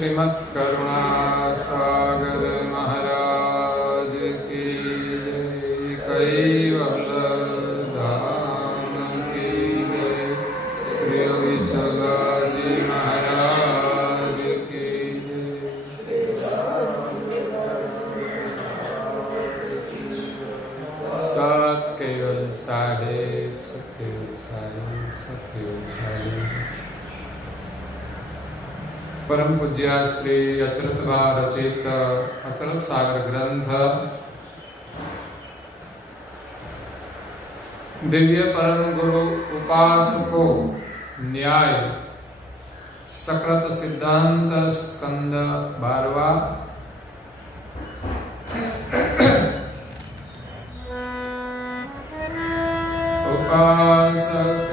श्रीमद् करुणा सागर महाराज की जय। कैवल धाम की जय। श्री विचलाजी महाराज की जय। सत केवल साहेब, सत्य साहेब, सत्य साहेब। परम पूज्य श्री अचरत रचित अचरत सागर ग्रंथ दिव्य परम गुरु उपासको न्याय सकृत सिद्धांत स्कंद 12वां। उपासक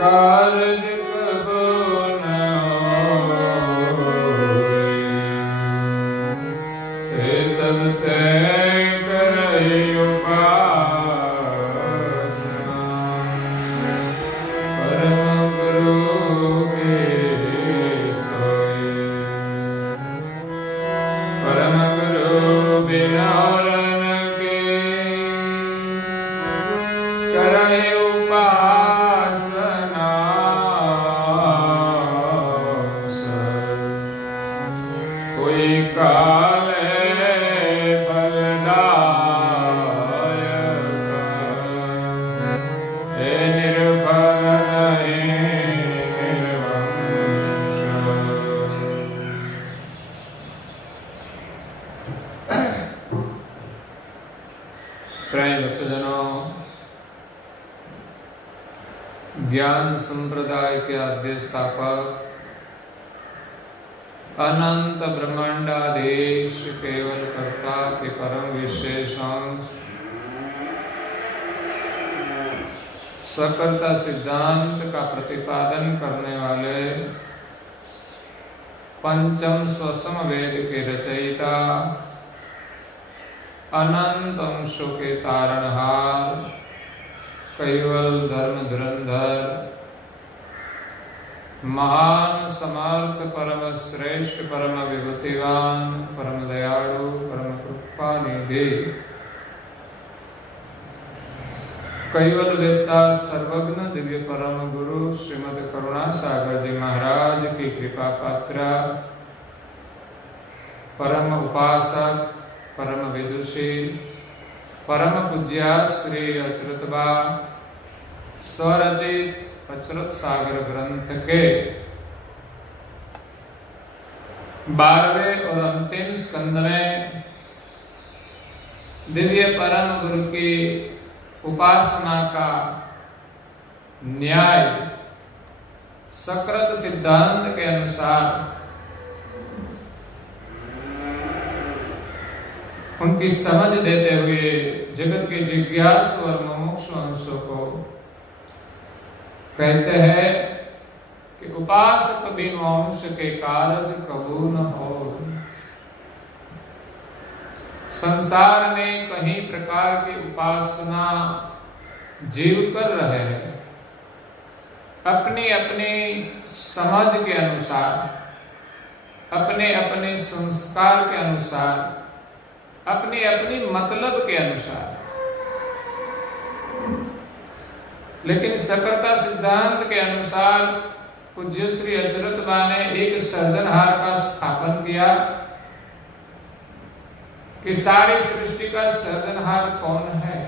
कारज कबो न होए, तब तय करई उपासना। परम गुरु के सोए, परम गुरु बिना रन के करई ज्ञान संप्रदाय के आद्य स्थापक अनंत ब्रह्मांडाधीश केवल कर्ता के परम विशेष अंश सकर्ता सिद्धांत का प्रतिपादन करने वाले पंचम स्वसम वेद के रचयिता अनंत अंशों के तारणहार कैवल धर्म धुरंधर महान समर्थ परम श्रेष्ठ परम विभूतिवान परम दयालु परम कृपा निधि कैवल वेत्ता सर्वज्ञ दिव्य परम गुरु श्रीमद् करुणा सागर जी महाराज की कृपा पात्र परम उपासक परम विदुषी परम पूज्य श्री अचरतबा स्वरचित अचरत सागर ग्रंथ के 12वें और अंतिम स्कंद में दिव्य परम गुरु की उपासना का न्याय सकृत सिद्धांत के अनुसार उनकी समझ देते हुए जगत के जिज्ञासु और मुमुक्षु अंशों को कहते हैं कि उपासक बिनु अंश के कार्य कबू न हो। संसार में कहीं प्रकार की उपासना जीव कर रहे हैं अपनी अपनी समझ के अनुसार, अपने अपने संस्कार के अनुसार, अपनी अपनी मतलब के अनुसार। लेकिन सकर्ता सिद्धांत के अनुसार पूज्य श्री अचरतबा ने एक सृजनहार का स्थापन किया कि सारी सृष्टि का सृजनहार कौन है।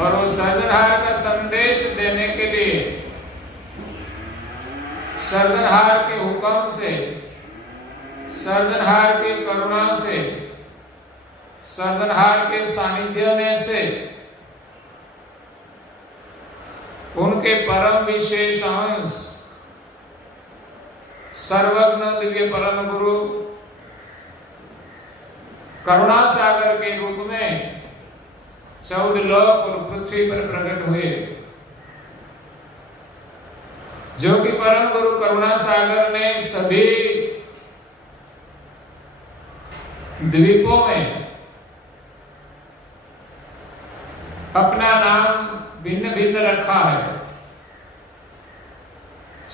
और वो सृजनहार का संदेश देने के लिए सृजनहार के हुक्म से, सृजनहार की करुणा से, सृजनहार के सानिध्य में से उनके परम विशेष अंश सर्वज्ञ दिव्य परम गुरु करुणा सागर के रूप में 14 लोक और पृथ्वी पर प्रकट हुए, जो कि परम गुरु करुणा सागर ने सभी द्वीपों में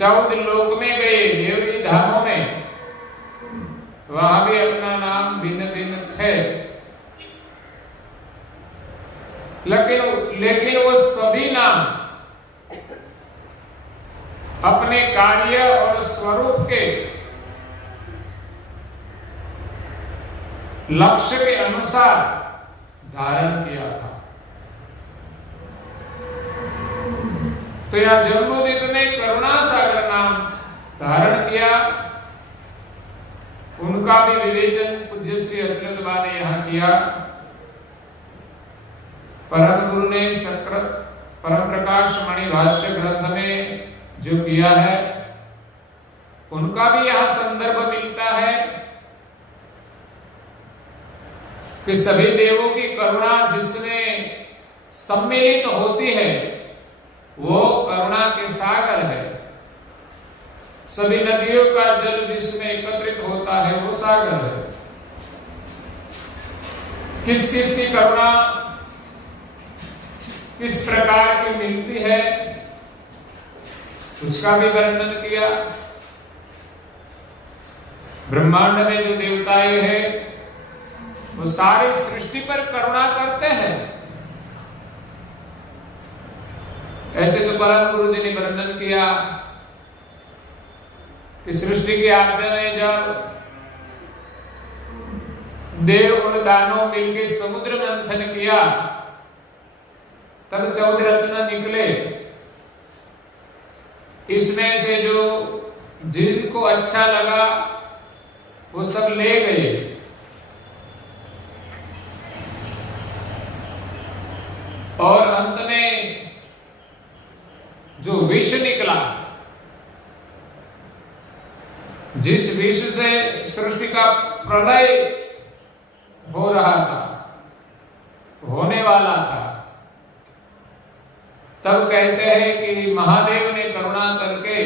14 लोक में गए, देवी धामों में, वहां भी अपना नाम भिन्न भिन्न थे, लेकिन वो सभी नाम अपने कार्य और स्वरूप के लक्ष्य के अनुसार धारण किया था। तो यह जम्बूद्वीप ने करुणा सागर नाम धारण किया। उनका भी विवेचन पूज्य श्री अच्युत बा ने यहां किया। परम गुरु ने सकृत परम प्रकाश मणि भाष्य ग्रंथ में जो किया है, उनका भी यहां संदर्भ मिलता है कि सभी देवों की करुणा जिसमें सम्मिलित होती है वो करुणा के सागर है। सभी नदियों का जल जिसमें एकत्रित होता है वो सागर है। किस किस की करुणा किस प्रकार की मिलती है उसका भी वर्णन किया। ब्रह्मांड में जो देवताएं हैं वो सारी सृष्टि पर करुणा करते हैं। ऐसे तो परम गुरु जी ने वर्णन किया कि सृष्टि की आद्य में जब देव और दानव मिलकर समुद्र मंथन किया तब 14 रत्न निकले। इसमें से जो जिनको अच्छा लगा वो सब ले गए, और अंत में जो विष निकला, जिस विष से सृष्टि का प्रलय हो रहा था, होने वाला था, तब कहते हैं कि महादेव ने करुणा करके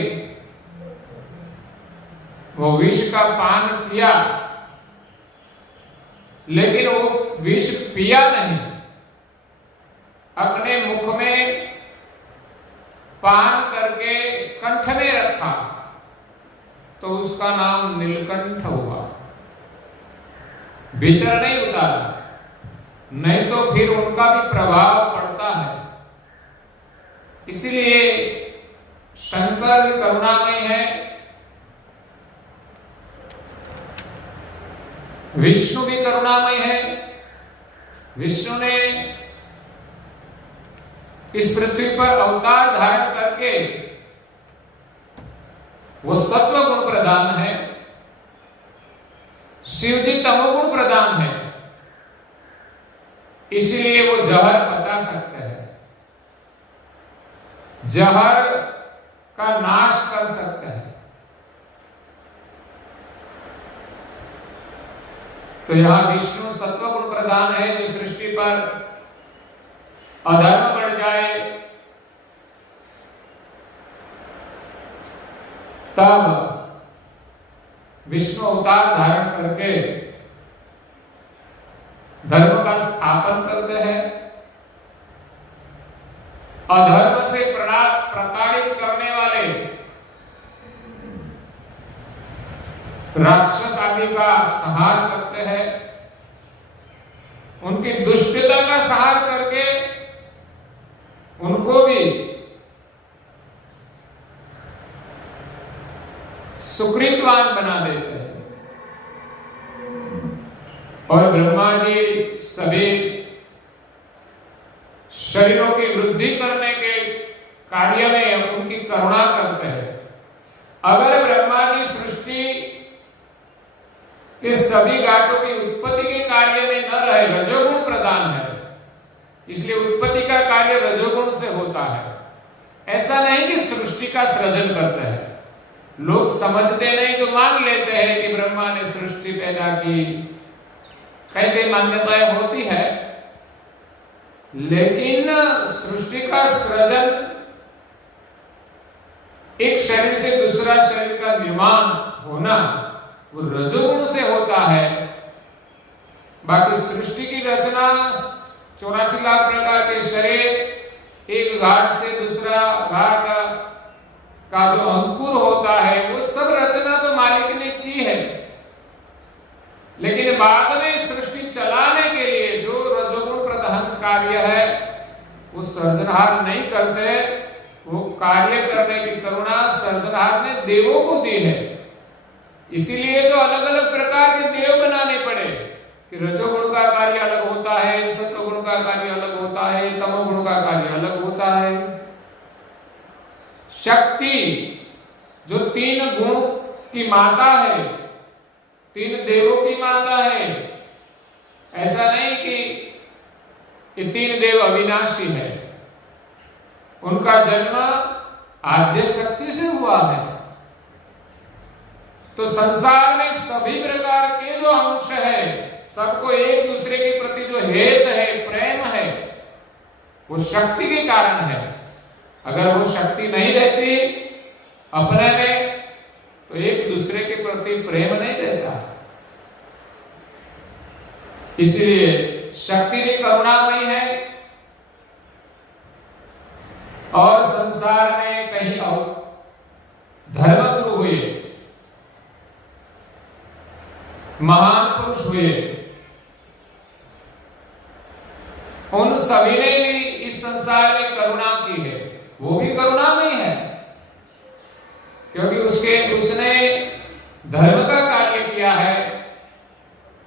वो विष का पान किया, लेकिन वो विष पिया नहीं, अपने मुख में पान करके कंठ में रखा, तो उसका नाम नीलकंठ हुआ। भीतर नहीं उतारा, नहीं तो फिर उनका भी प्रभाव पड़ता है। इसलिए शंकर भी करुणामय है, विष्णु भी करुणामय है। विष्णु ने इस पृथ्वी पर अवतार धारण करके वो सत्व गुण प्रधान है, शिव जी तमोगुण प्रधान है, इसलिए वो जहर पचा सकते हैं, जहर का नाश कर सकते हैं। तो यहां विष्णु सत्व गुण प्रधान है, जो सृष्टि पर अधर्म बढ़ जाए तब विष्णु अवतार धारण करके धर्म का स्थापन करते हैं। अधर्म से प्रताड़ित करने वाले राक्षस आदि का संहार करते हैं, उनकी दुष्टता का संहार करके उनको भी सुकृतवान बना देते हैं। और ब्रह्मा जी सभी शरीरों की वृद्धि करने के कार्य में उनकी करुणा करते हैं। अगर ब्रह्मा जी सृष्टि के सभी घाटों की उत्पत्ति के कार्य में न रहे, रजोगुण प्रधान है, इसलिए उत्पत्ति का कार्य रजोगुण से होता है। ऐसा नहीं कि सृष्टि का सृजन करते हैं। लोग समझते नहीं तो मान लेते हैं कि ब्रह्मा ने सृष्टि पैदा की, कई कई मान्यताएं होती है, लेकिन सृष्टि का सृजन, एक शरीर से दूसरा शरीर का निर्माण होना, वो रजोगुण से होता है। बाकी सृष्टि की रचना 84 लाख प्रकार के शरीर, एक घाट से दूसरा घाट का जो अंकुर होता है वो सब रचना तो मालिक ने की है, लेकिन बाद में सृष्टि चलाने के लिए जो रजोगुण प्रधान कार्य है वो सर्जनहार नहीं करते। वो कार्य करने की करुणा सर्जनहार ने देवों को दी है। इसीलिए तो अलग अलग प्रकार के देव बनाने पड़े कि रजोगुण का कार्य अलग होता है, सत्वगुण का कार्य अलग होता है, तमोगुण का कार्य अलग होता है। शक्ति जो 3 गुण की माता है, 3 देवों की माता है, ऐसा नहीं कि ये 3 देव अविनाशी है। उनका जन्म आद्य शक्ति से हुआ है। तो संसार में सभी प्रकार के जो अंश है, सबको एक दूसरे के प्रति जो हेत है, प्रेम है, वो शक्ति के कारण है। अगर वो शक्ति नहीं रहती अपने में तो एक दूसरे के प्रति प्रेम नहीं रहता। इसलिए शक्ति भी करुणामयी है और संसार में कहीं और धर्मगुरु हुए, महान पुरुष हुए, उन सभी ने भी इस संसार में करुणा की है। वो भी करुणामयी है क्योंकि उसने धर्म का कार्य किया है,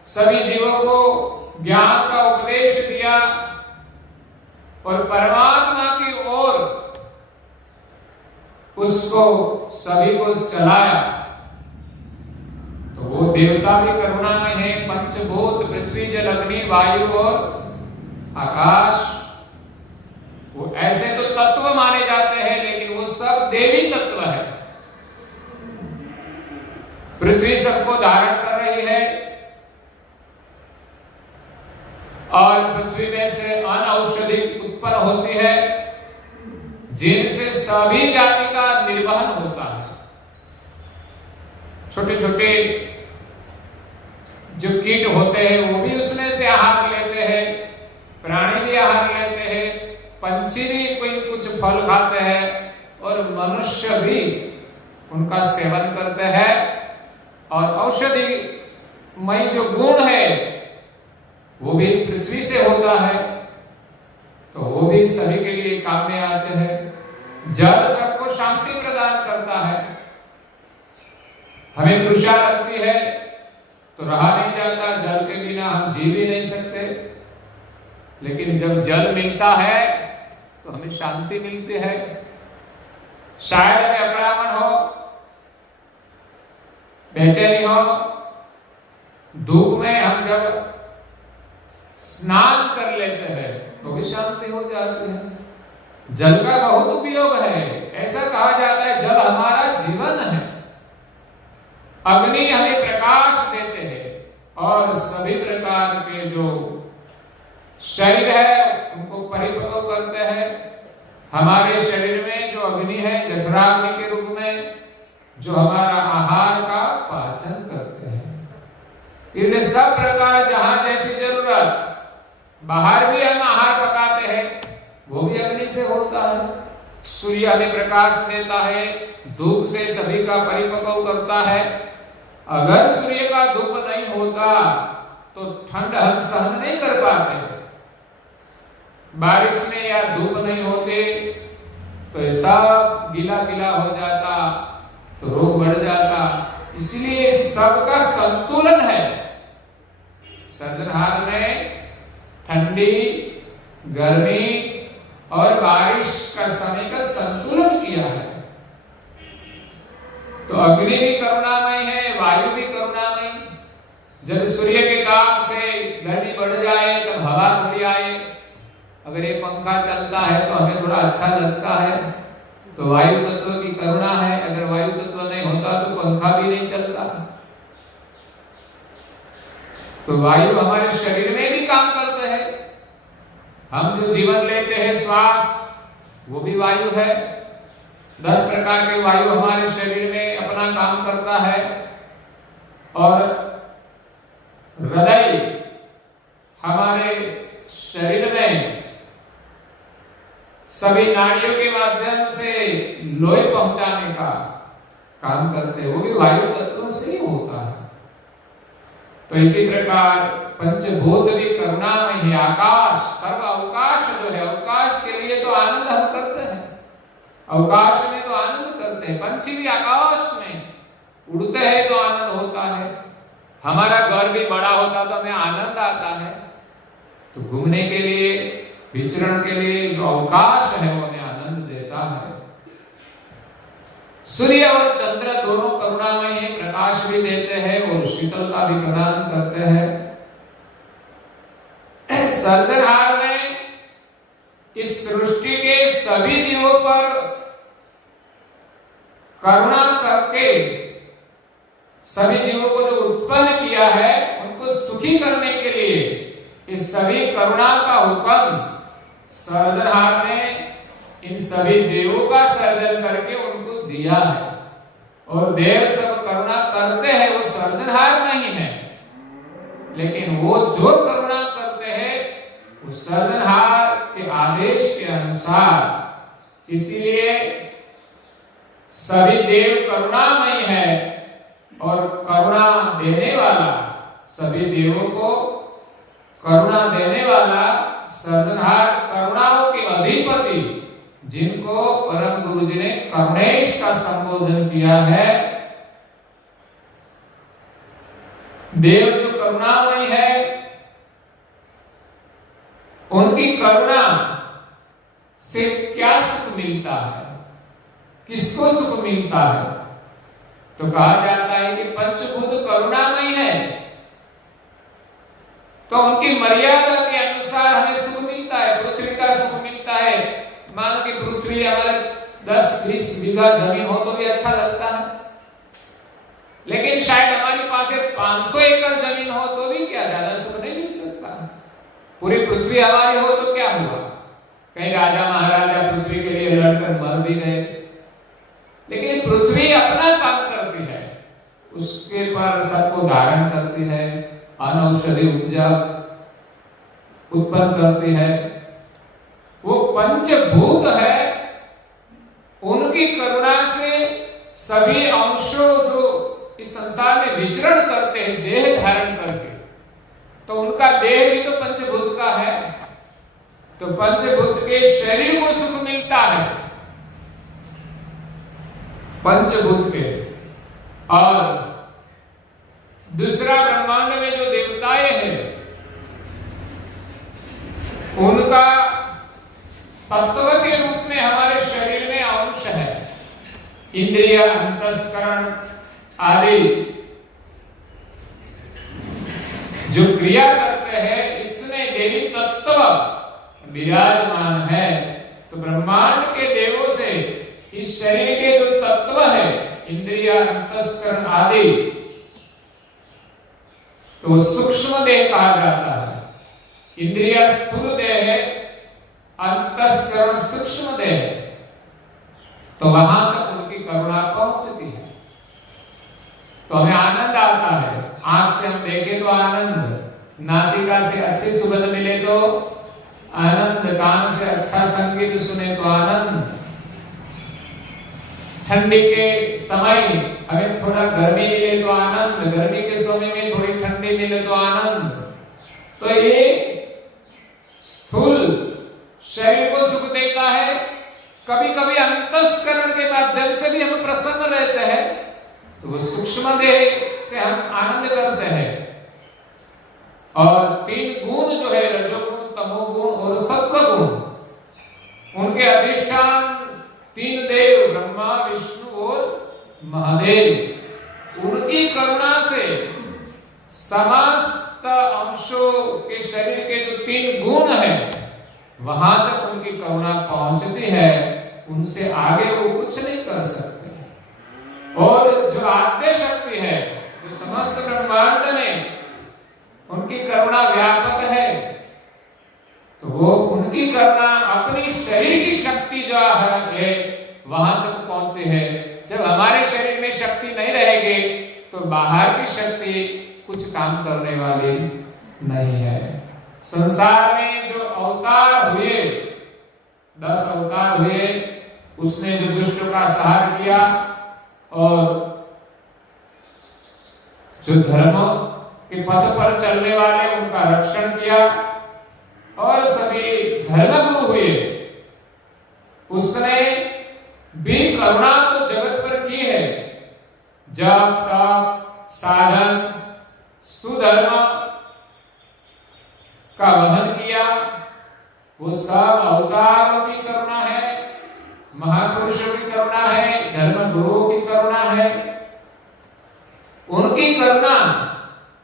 सभी जीवों को ज्ञान का उपदेश दिया और परमात्मा की ओर उसको सभी को चलाया। तो वो देवता भी करुणा में है। पंचभूत पृथ्वी जल अग्नि वायु और आकाश, वो ऐसे तो तत्व माने जाते हैं लेकिन वो सब देवी तत्व है। पृथ्वी सबको धारण कर रही है और पृथ्वी में से अनऔषधि उत्पन्न होती है जिनसे सभी जाति का निर्वहन होता है। छोटे छोटे जो कीट होते हैं वो भी उसमें से आहार लेते हैं, प्राणी भी आहार लेते हैं, पंछी भी कोई कुछ फल खाते हैं और मनुष्य भी उनका सेवन करते हैं। और औषधि मई जो गुण है वो भी पृथ्वी से होता है, तो वो भी सभी के लिए काम में आते हैं। जल सबको शांति प्रदान करता है। हमें तृषा लगती है तो रहा नहीं जाता, जल के बिना हम जी भी नहीं सकते, लेकिन जब जल मिलता है तो हमें शांति मिलती है। शायद हमें अकड़ापन हो, बेचैनी हो, धूप में हम जब स्नान कर लेते हैं तो भी शांति हो जाती है। जल का बहुत उपयोग है। ऐसा कहा जाता है जल हमारा जीवन है। अग्नि हमें प्रकाश देते हैं और सभी प्रकार के जो शरीर है उनको परिपक्व करते हैं। हमारे शरीर में जो अग्नि है जठराग्नि के रूप में जो हमारा आहार का पाचन करते हैं। इन्हें सब प्रकार जहां जैसी जरूरत, बाहर भी हम आहार पकाते हैं वो भी अग्नि से होता है। सूर्य हमें प्रकाश देता है, धूप से सभी का परिपक्व करता है। अगर सूर्य का धूप नहीं होता तो ठंड हम सहन नहीं कर पाते। बारिश में या धूप नहीं होते तो ऐसा गीला गीला हो जाता तो रोग बढ़ जाता। इसलिए सबका संतुलन है। सर्जनहार ने ठंडी, गर्मी और बारिश का समय का संतुलन किया है। तो अग्नि भी करुणामय है, वायु भी करुणामय। जब सूर्य के ताप से गर्मी बढ़ जाए तब हवा थोड़ी आए। अगर ये पंखा चलता है तो हमें थोड़ा अच्छा लगता है, तो वायु तत्व की करुणा है। अगर वायु तत्व नहीं होता तो पंखा भी नहीं चलता। तो वायु हमारे शरीर में भी काम करते हैं। हम जो जीवन लेते हैं श्वास, वो भी वायु है। 10 प्रकार के वायु हमारे शरीर में अपना काम करता है। और हृदय हमारे शरीर में सभी नाड़ियों के माध्यम से लोई पहुंचाने का काम करते हैं, वो भी वायु तत्व से ही होता है। तो इसी प्रकार पंचभूत भी करुणा में ही, आकाश, सर्व अवकाश जो है, अवकाश के लिए तो आनंद हम करते हैं, अवकाश में तो आनंद करते हैं, पंछी भी आकाश में उड़ते हैं तो आनंद होता है। हमारा घर भी बड़ा होता तो हमें आनंद आता है। तो घूमने के लिए, विचरण के लिए जो अवकाश है वो हमें आनंद देता है। सूर्य और चंद्र दोनों करुणामय हैं, प्रकाश भी देते हैं और शीतलता भी प्रदान करते हैं। सर्जनहार ने इस सृष्टि के सभी जीवों पर करुणा करके सभी जीवों को जो उत्पन्न किया है उनको सुखी करने के लिए इस सभी करुणा का हुक्म सर्जनहार ने इन सभी देवों का सर्जन करके उनको दिया है। और देव सब करुणा करते हैं, वो सर्जनहार नहीं है, लेकिन वो जो करुणा करते हैं वो सर्जनहार के आदेश के अनुसार। इसीलिए सभी देव करुणामय है और करुणा देने वाला, सभी देवों को करुणा देने वाला सर्जनहार, करुणाओं के अधिपति, जिनको परम गुरु जी ने करुणेश का संबोधन किया है। देव जो करुणामय है, उनकी करुणा से क्या सुख मिलता है, किसको सुख मिलता है? तो कहा जाता है कि पंचभूत करुणामय है, तो उनकी मर्यादा के अनुसार हमें सुख मिलता है। पृथ्वी का सुख मिलता है, मानो कि पृथ्वी हमारे 10-20 बीघा जमीन हो तो भी अच्छा लगता है, लेकिन शायद हमारे पास 500 एकड़ जमीन हो तो भी क्या ज्यादा सुख नहीं मिल सकता। पूरी पृथ्वी हमारी हो तो क्या हुआ? कई राजा महाराजा पृथ्वी के लिए लड़कर मर भी गए, लेकिन पृथ्वी अपना काम करती है, उसके पर सबको धारण करती है, अनौषधि उपजा उत्पन्न करती है। वो पंचभूत है, उनकी करुणा से सभी अंशों जो इस संसार में विचरण करते हैं देह धारण करके, तो उनका देह भी तो पंचभूत का है। तो पंचभूत के शरीर को सुख मिलता है, पंचभूत के। और दूसरा ब्रह्मांड में जो देवताएं हैं, उनका तत्व के रूप में हमारे शरीर में अंश है, इंद्रिय, अंतस्करण आदि जो क्रिया करते हैं, इसमें देवी तत्व विराजमान है। तो ब्रह्मांड के देवों से इस शरीर के जो तत्व है, इंद्रिय, अंतस्करण आदि, तो सूक्ष्म देह कहा जाता है। इंद्रिय स्थूल देह है, अंतस्करण सूक्ष्म देह, तो वहां तक उनकी करुणा पहुंचती है, तो हमें आनंद आता है। आंख से हम देखें तो आनंद, नासिका से अच्छी सुगंध मिले तो आनंद, कान से अच्छा संगीत सुने तो आनंद, ठंडी के समय हमें थोड़ा गर्मी मिले तो आनंद, गर्मी के समय में थोड़ी ठंडी मिले तो आनंद। तो ये स्थूल शरीर को सुख देता है। कभी कभी अंतस्करण के माध्यम से भी हम प्रसन्न रहते हैं, तो वो सूक्ष्म देह से हम आनंद करते हैं। और 3 गुण जो है, रजोगुण, तमोगुण और सत्वगुण, उनके अधिष्ठान 3 देव, ब्रह्मा, विष्णु और महादेव, उनकी करुणा से समस्त अंशों के शरीर के जो 3 गुण हैं, वहां तक उनकी करुणा पहुंचती है, उनसे आगे वो कुछ नहीं कर सकते। और जो आद्य शक्ति है, जो समस्त ब्रह्मांड में उनकी करुणा व्यापक है, तो वो उनकी करुणा अपनी शरीर की शक्ति जो है वहां तक पहुंचती है। जब हमारे शरीर में शक्ति नहीं रहेगी तो बाहर की शक्ति कुछ काम करने वाली नहीं है। संसार में जो अवतार हुए, 10 अवतार हुए, उसने जो दुष्ट का सहार किया और जो धर्म के पथ पर चलने वाले उनका रक्षण किया और सभी धर्मगुरु हुए, उसने भी करुणा तो जगत पर की है। जब तप साधन सुधर्म का वहन किया, वो सब अवतारों की करुणा है, महापुरुषों की करुणा है, धर्म गुरुओं की करुणा है। उनकी करुणा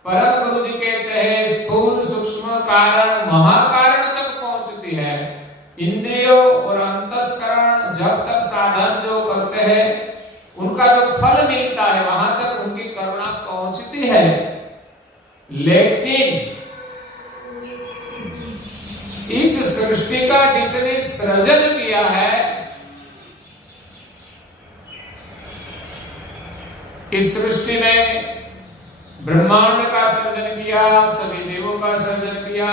परम गुरु जी कहते हैं स्थूल सूक्ष्म कारण महाकारण तक पहुंचती है। इंद्रियों और अंतस्करण जब तक साधन जो करते हैं उनका जो फल मिलता है वहां तक उनकी करुणा पहुंचती है। लेकिन इस सृष्टि का जिसने सृजन किया है, इस सृष्टि में ब्रह्मांड का सर्जन किया, सभी देवों का सर्जन किया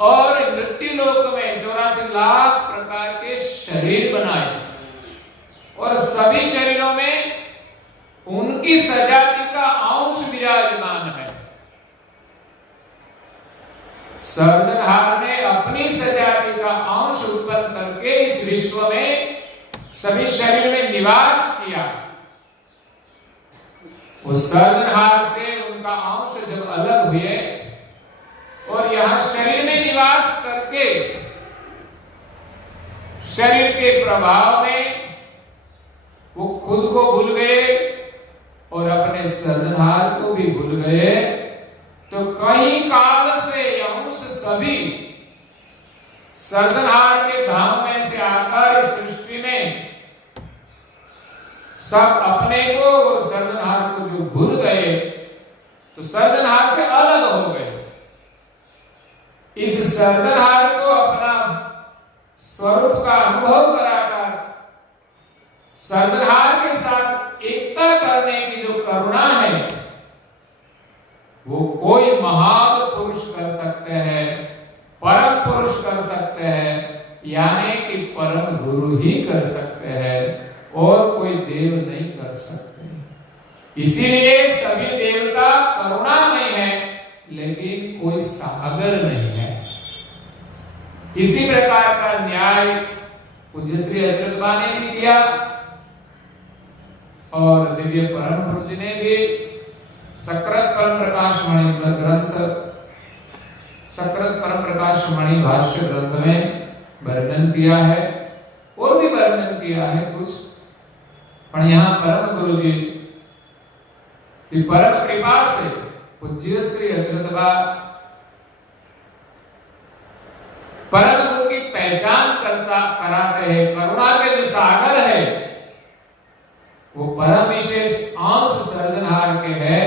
और मृत्यु लोक में 84 लाख प्रकार के शरीर बनाए और सभी शरीरों में उनकी सजाति का अंश विराजमान है। सर्जनहार ने अपनी सजाति का अंश उत्पन्न करके इस विश्व में सभी शरीर में निवास किया। उस सर्जनहार से उनका अंश जब अलग हुए और यहां शरीर में निवास करके शरीर के प्रभाव में वो खुद को भूल गए और अपने सर्जनहार को भी भूल गए, तो कई काल से अंश सभी सर्जनहार के धाम में से आकर इस सृष्टि में सब अपने को और सर्जनहार को जो भूल गए तो सर्जनहार से अलग हो गए। इस सर्जनहार को अपना स्वरूप का अनुभव कराकर सर्जनहार के साथ एकता करने की जो करुणा है वो कोई महान पुरुष कर सकते हैं, परम पुरुष कर सकते हैं, यानी कि परम गुरु ही कर सकते हैं और कोई देव नहीं कर सकते। इसीलिए सभी देवता करुणामय है लेकिन कोई सागर नहीं है। इसी प्रकार का न्याय पूज्य श्री अच्युतबा ने भी किया और दिव्य परम प्रभु जी ने भी सकृत परम प्रकाश मणि ग्रंथ, सकृत परम प्रकाश मणि भाष्य ग्रंथ में वर्णन किया है और भी वर्णन किया है कुछ, पर यहाँ परम गुरु जी की परम कृपा से पूज्य श्री अच्युतबा परम गुरु की पहचान कराते हैं। करुणा के जो सागर है वो परम विशेष अंश सर्जनहार के है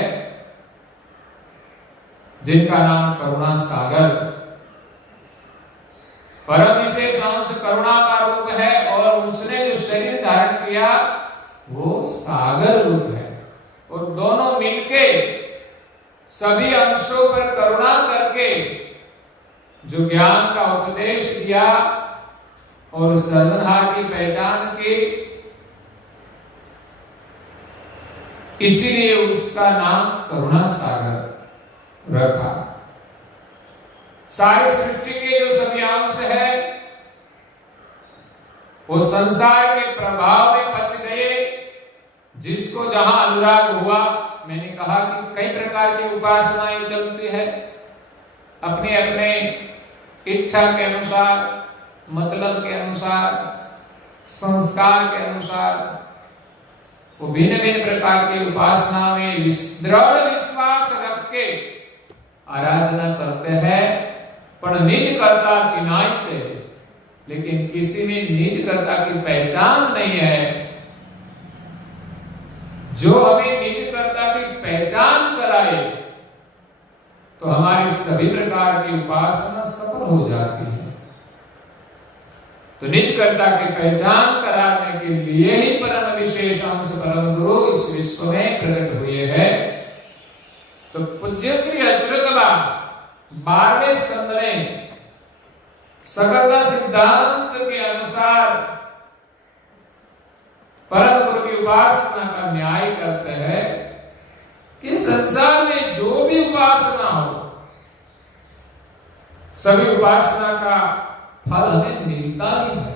जिनका नाम करुणा सागर। परम विशेष अंश करुणा का रूप है और उसने जो शरीर धारण किया वो सागर रूप है और दोनों मिलके सभी अंशों पर करुणा करके जो ज्ञान का उपदेश दिया और सर्जनहार की पहचान की, इसीलिए उसका नाम करुणा सागर रखा। सारी सृष्टि के जो सभी अंश है वो संसार के प्रभाव में पच गए। जिसको जहां अनुराग हुआ, मैंने कहा कि कई प्रकार की उपासनाएं चलती है, अपने अपने इच्छा के अनुसार, मतलब के अनुसार, संस्कार के अनुसार वो भिन्न भिन्न प्रकार की उपासना में दृढ़ विश्वास रख के आराधना करते हैं, पर निज कर्ता चिन्हाते, लेकिन किसी में निज कर्ता की पहचान नहीं है। जो हमें निज कर्ता की पहचान कराए तो हमारी सभी प्रकार की उपासना सफल हो जाती है। तो निज कर्ता की पहचान कराने के लिए ही परम विशेष अंश परम गुरु इस विश्व में प्रकट हुए हैं। तो पूज्य श्री अच्युतबा 12वें स्कंद में सकलता सिद्धांत के अनुसार परम गुरु की उपासना का न्याय करते हैं कि संसार में जो भी उपासना हो, सभी उपासना का फल हमें मिलता ही है।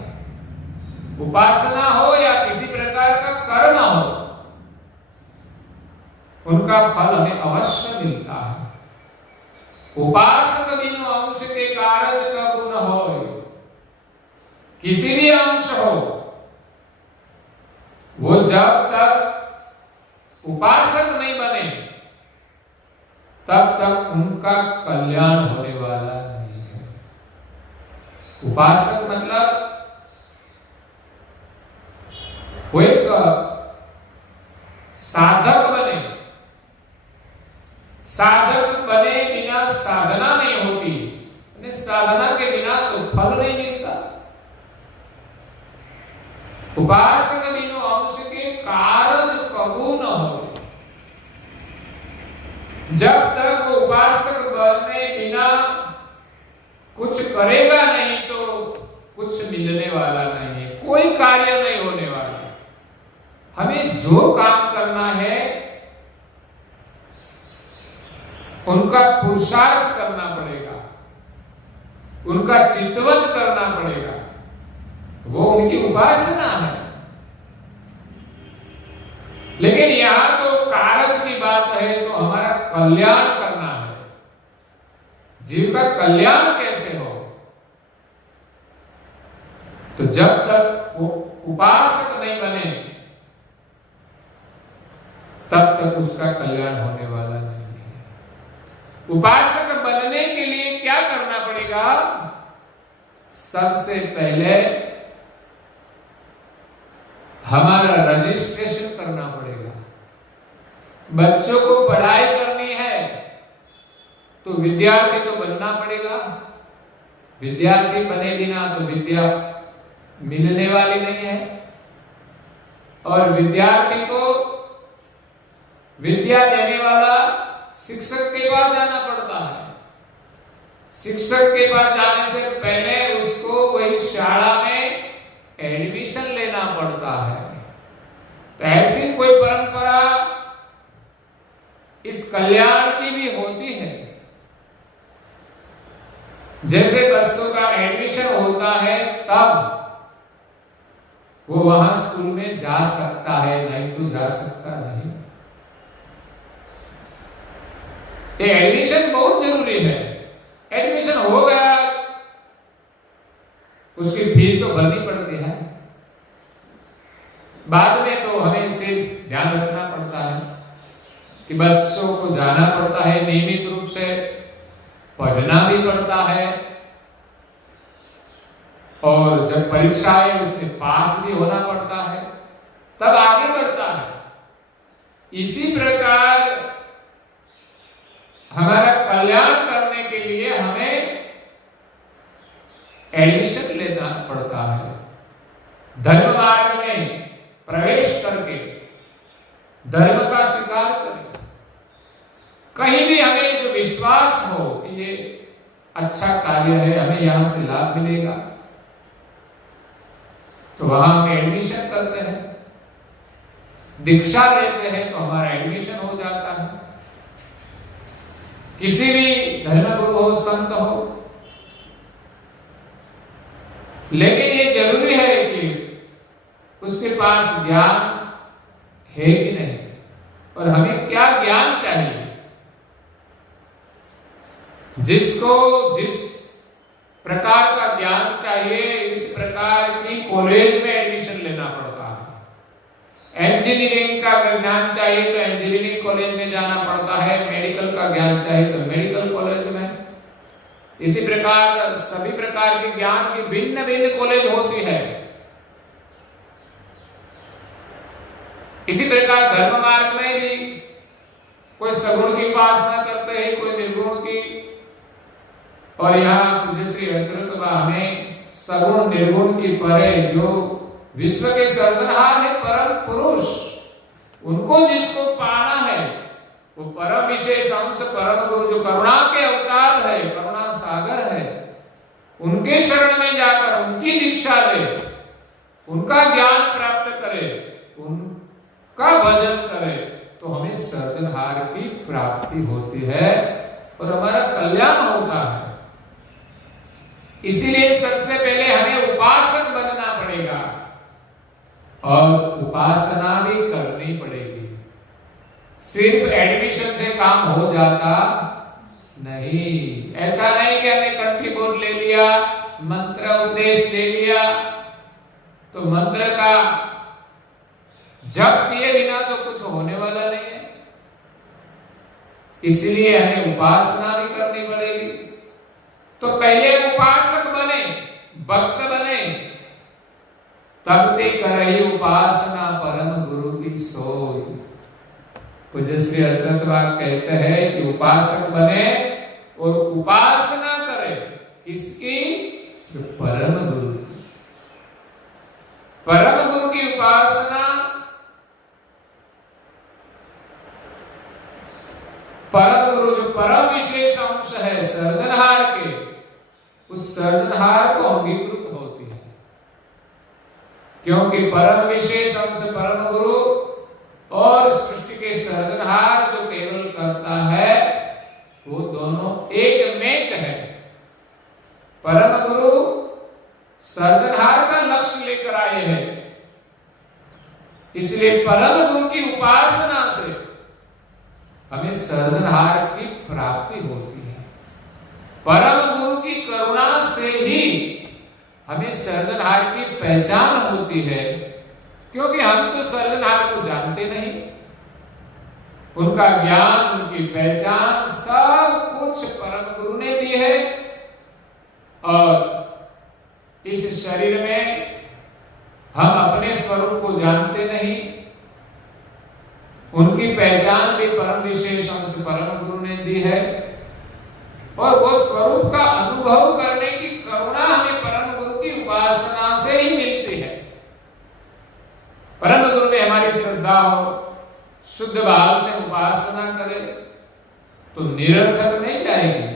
उपासना हो या किसी प्रकार का कर्म हो, उनका फल हमें अवश्य मिलता है। उपासक बिनु अंश के कारज कबू न हो। किसी भी अंश हो, वो जब तक उपासक नहीं बने तब तक उनका कल्याण होने वाला नहीं है। उपासक मतलब वो एक साधक बने। साधक बने बिना साधना नहीं होती, साधना के बिना तो फल नहीं मिलता। उपासक बिनु अंश के कारज कबू न हो। जब तक वो उपासक बनने बिना कुछ करेगा नहीं तो कुछ मिलने वाला नहीं है, कोई कार्य नहीं होने वाला। हमें जो काम करना है उनका पुरुषार्थ करना पड़ेगा, उनका चितवन करना पड़ेगा, वो उनकी उपासना है। लेकिन यहां तो कारज की बात है, तो हमारा कल्याण करना है। जीव का कल्याण कैसे हो? तो जब तक वो उपासक नहीं बने तब तक उसका कल्याण होने वाला नहीं है। उपासक बनने के लिए क्या करना पड़ेगा? सबसे पहले हमारा रजिस्ट्रेशन करना पड़ेगा। बच्चों को पढ़ाई करनी है तो विद्यार्थी तो बनना पड़ेगा। विद्यार्थी बने बिना तो विद्या मिलने वाली नहीं है। और विद्यार्थी को विद्या देने वाला शिक्षक के पास जाना पड़ता है। शिक्षक के पास जाने से पहले उसको वही शाला में एडमिशन लेना पड़ता है। तो ऐसी कोई परंपरा इस कल्याण की भी होती है। जैसे बच्चों का एडमिशन होता है तब वो वहां स्कूल में जा सकता है, नहीं तो जा सकता नहीं। ये एडमिशन बहुत जरूरी है। एडमिशन हो गया, उसकी फीस तो भरनी पड़ती है। बाद में तो हमें सिर्फ ध्यान रखना पड़ता है कि बच्चों को जाना पड़ता है, नियमित रूप से पढ़ना भी पड़ता है, और जब परीक्षा है उसमें पास भी होना पड़ता है, तब आगे बढ़ता है। इसी प्रकार हमारा कल्याण करने के लिए हमें एडमिशन लेना पड़ता है। धर्म मार्ग में प्रवेश करके धर्म का स्वीकार करें। कहीं भी हमें जो विश्वास हो कि ये अच्छा कार्य है, हमें यहां से लाभ मिलेगा, तो वहां हम एडमिशन करते हैं, दीक्षा लेते हैं, तो हमारा एडमिशन हो जाता है। किसी भी धर्मगुरु हो, संत हो, लेकिन ये जरूरी है कि उसके पास ज्ञान है कि नहीं, और हमें क्या ज्ञान चाहिए। जिसको जिस प्रकार का ज्ञान चाहिए, इस प्रकार की कॉलेज में एडमिशन लेना पड़ता है। इंजीनियरिंग का ज्ञान चाहिए तो इंजीनियरिंग कॉलेज में जाना पड़ता है, मेडिकल का ज्ञान चाहिए तो मेडिकल कॉलेज में। इसी प्रकार सभी प्रकार के ज्ञान की भिन्न भिन्न कॉलेज होती है। इसी प्रकार धर्म मार्ग में भी कोई सगुण की उपासना करते हैं, कोई निर्गुण की, और यहाँ पूज्य श्री रचरतबा हमें सगुण निर्गुण की परे जो विश्व के सर्जनहार है परम पुरुष, उनको जिसको पाना है, वो परम विशेष अंश परम गुरु जो करुणा के अवतार है, करुणा सागर है, उनके शरण में जाकर उनकी दीक्षा ले, उनका ज्ञान प्राप्त करे, का भजन करें तो हमें सृजनहार की प्राप्ति होती है और हमारा कल्याण होता है। इसीलिए सबसे पहले हमें उपासक बनना पड़ेगा और उपासना भी करनी पड़ेगी। सिर्फ एडमिशन से काम हो जाता नहीं। ऐसा नहीं कि हमने कंठी बोध ले लिया, मंत्र उपदेश ले लिया तो मंत्र का जप किए बिना तो कुछ होने वाला नहीं है। इसलिए हमें उपासना भी करनी पड़ेगी। तो पहले उपासक बने, भक्त बने, तब ते करही उपासना परम गुरु की सोई। पूज्य श्री हजरत बाग कहते हैं कि उपासक बने और उपासना करें किसकी? जो परम गुरु की। परम गुरु की उपासना, परम गुरु जो परम विशेष अंश है सर्जनहार के, उस सर्जनहार को अंगीकृत होती है। क्योंकि परम विशेष अंश परम गुरु और सृष्टि के सर्जनहार जो केवल करता है वो दोनों एक मेक है। परम गुरु सर्जनहार का लक्ष्य लेकर आए हैं। इसलिए परम गुरु की उपासना से हमें सर्जनहार की प्राप्ति होती है। परम गुरु की करुणा से ही हमें सर्जनहार की पहचान होती है। क्योंकि हम तो सर्जनहार को जानते नहीं। उनका ज्ञान, उनकी पहचान सब कुछ परम गुरु ने दी है। और इस शरीर में हम अपने स्वरूप को जानते नहीं। उनकी पहचान भी परम विशेष अंश परम गुरु ने दी है। और वो स्वरूप का अनुभव करने की करुणा हमें परम गुरु की उपासना से ही मिलती है। परम गुरु में हमारी श्रद्धा हो, शुद्ध भाव से उपासना करें तो निरर्थक नहीं जाएगी।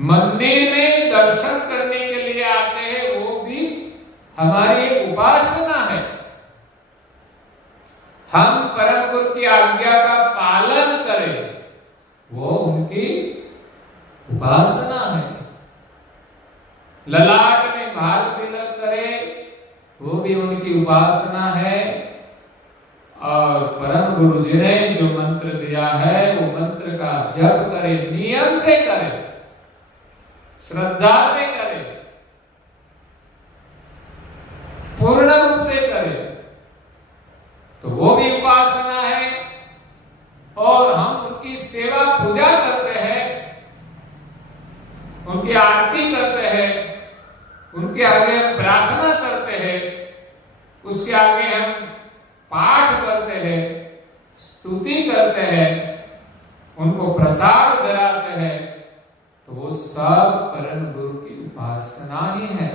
मंदिर में दर्शन करने के लिए आते हैं, वो भी हमारी एक उपासना है। हम परम गुरु की आज्ञा का पालन करें, वो उनकी उपासना है। ललाट में भाग तिलक करें, वो भी उनकी उपासना है। और परम गुरु जी ने जो मंत्र दिया है वो मंत्र का जप करें, नियम से करें, श्रद्धा से करें, पूर्ण रूप से करें, तो वो भी उपासना है। और हम उनकी सेवा पूजा करते हैं, उनकी आरती करते हैं, उनके आगे प्रार्थना करते हैं, उसके आगे हम पाठ करते हैं, स्तुति करते हैं, उनको प्रसाद कराते हैं, तो वो सब परम गुरु की उपासना ही है।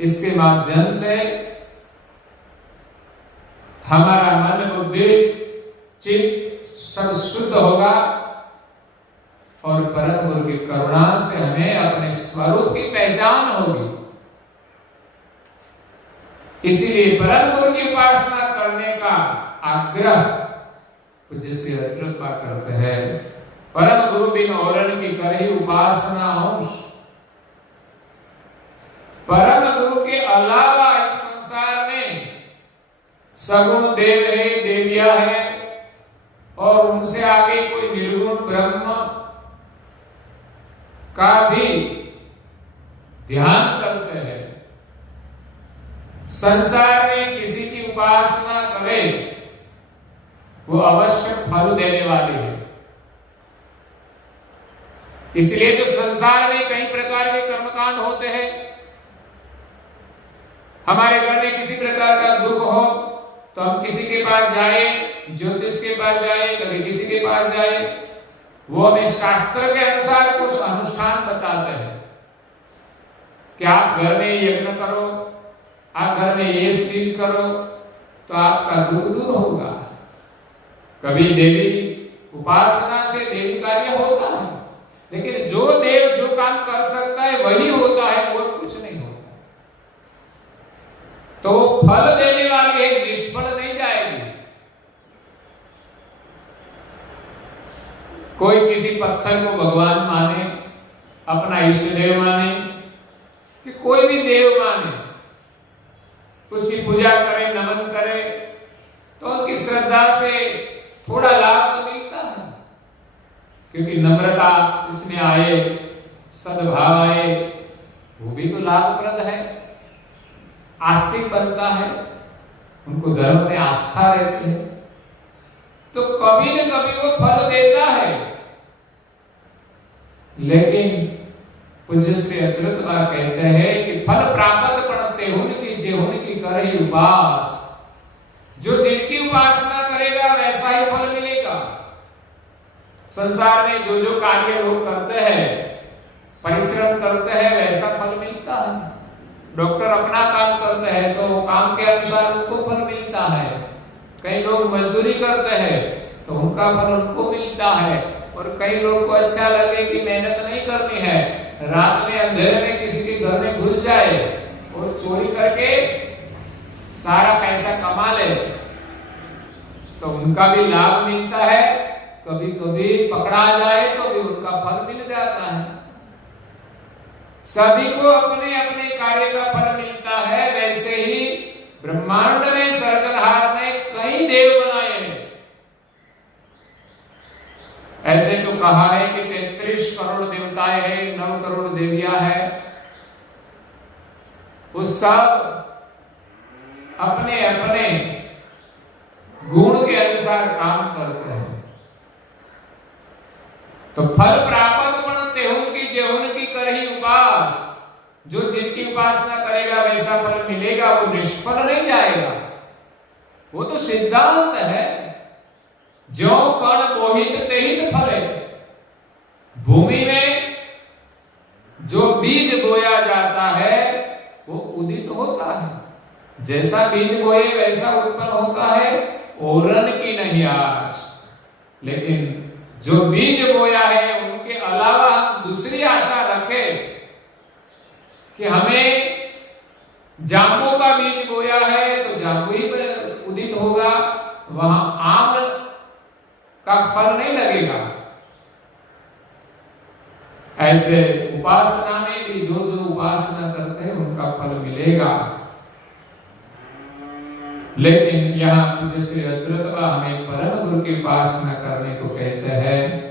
इसके माध्यम से हमारा मन, बुद्धि, चित्त सब शुद्ध होगा और परम गुरु की करुणा से हमें अपने स्वरूप की पहचान होगी। इसीलिए परम गुरु की उपासना करने का आग्रह पूज्य श्री हजरत बाग करते हैं। परम गुरु बिन औरन की करही उपासना अंश। परम गुरु के अलावा इस संसार में सगुण देव है, देविया है, और उनसे आगे कोई निर्गुण ब्रह्म का भी ध्यान करते हैं। संसार में किसी की उपासना करें वो अवश्य फल देने वाली है। इसलिए तो संसार में कई प्रकार के कर्मकांड होते हैं। हमारे घर में किसी प्रकार का दुख हो तो हम किसी के पास जाए, ज्योतिष के पास जाए, कभी किसी के पास जाए, वो हमें शास्त्र के अनुसार कुछ अनुष्ठान बताते हैं कि आप घर में यज्ञ करो, आप घर में ये चीज करो तो आपका दुख दूर होगा। कभी देवी उपासना से देवी कार्य होता है, लेकिन जो देव जो काम कर सकता है वही होता है, और कुछ नहीं होता। तो फल देने वाली कोई किसी पत्थर को भगवान माने, अपना इष्ट देव माने, कि कोई भी देव माने, उसकी पूजा करे, नमन करे, तो उनकी श्रद्धा से थोड़ा लाभ तो मिलता है, क्योंकि नम्रता इसमें आए, सद्भाव आए, वो भी तो लाभप्रद है, आस्तिक बनता है, उनको धर्म में आस्था रहती है, तो कभी न कभी वो फल देता है। लेकिन पूज्य श्री अच्युत कहते हैं कि फल प्राप्त पड़ते उनकी जेहुन की करे उपास, जो जिनकी उपासना करेगा वैसा ही फल मिलेगा। संसार में जो जो कार्य लोग करते हैं, परिश्रम करते हैं, वैसा फल मिलता है। डॉक्टर अपना काम करते हैं तो वो काम के अनुसार उनको फल मिलता है। कई लोग मजदूरी करते हैं तो उनका फल उनको मिलता है। और कई लोग को अच्छा लगे कि मेहनत नहीं करनी है, रात में अंधेरे में किसी के घर में घुस जाए और चोरी करके सारा पैसा कमा ले, तो उनका भी लाभ मिलता है। कभी कभी पकड़ा जाए तो भी उनका फल मिल जाता है। सभी को अपने अपने कार्य का फल मिलता है। वैसे ही ब्रह्मांड में सर्जनहार ने कई देव बनाए हैं। ऐसे तो कहा है कि 33 करोड़ देवताएं हैं, 9 करोड़ देवियां हैं। वो सब अपने अपने गुण के अनुसार काम करते हैं। तो फल प्राप्त बनते उनकी जेहुन की करही उपास, जो जिनकी उपासना करेगा वैसा फल मिलेगा, वो निष्फल नहीं जाएगा। वो तो सिद्धांत है, जो कण मोहित तेहित फले। भूमि में जो बीज बोया जाता है वो उदित होता है। जैसा बीज बोए वैसा उत्पन्न होता है, ओरन की नहीं आस। लेकिन जो बीज बोया है उनके अलावा हम दूसरी आशा रखें कि हमें जामुन का बीज बोया है तो जामुन ही उदित होगा, वहां आम का फल नहीं लगेगा। ऐसे उपासना में भी जो जो उपासना करते हैं उनका फल मिलेगा। लेकिन यहाँ जैसे अच्युत हमें परम गुरु की उपासना करने को कहते हैं।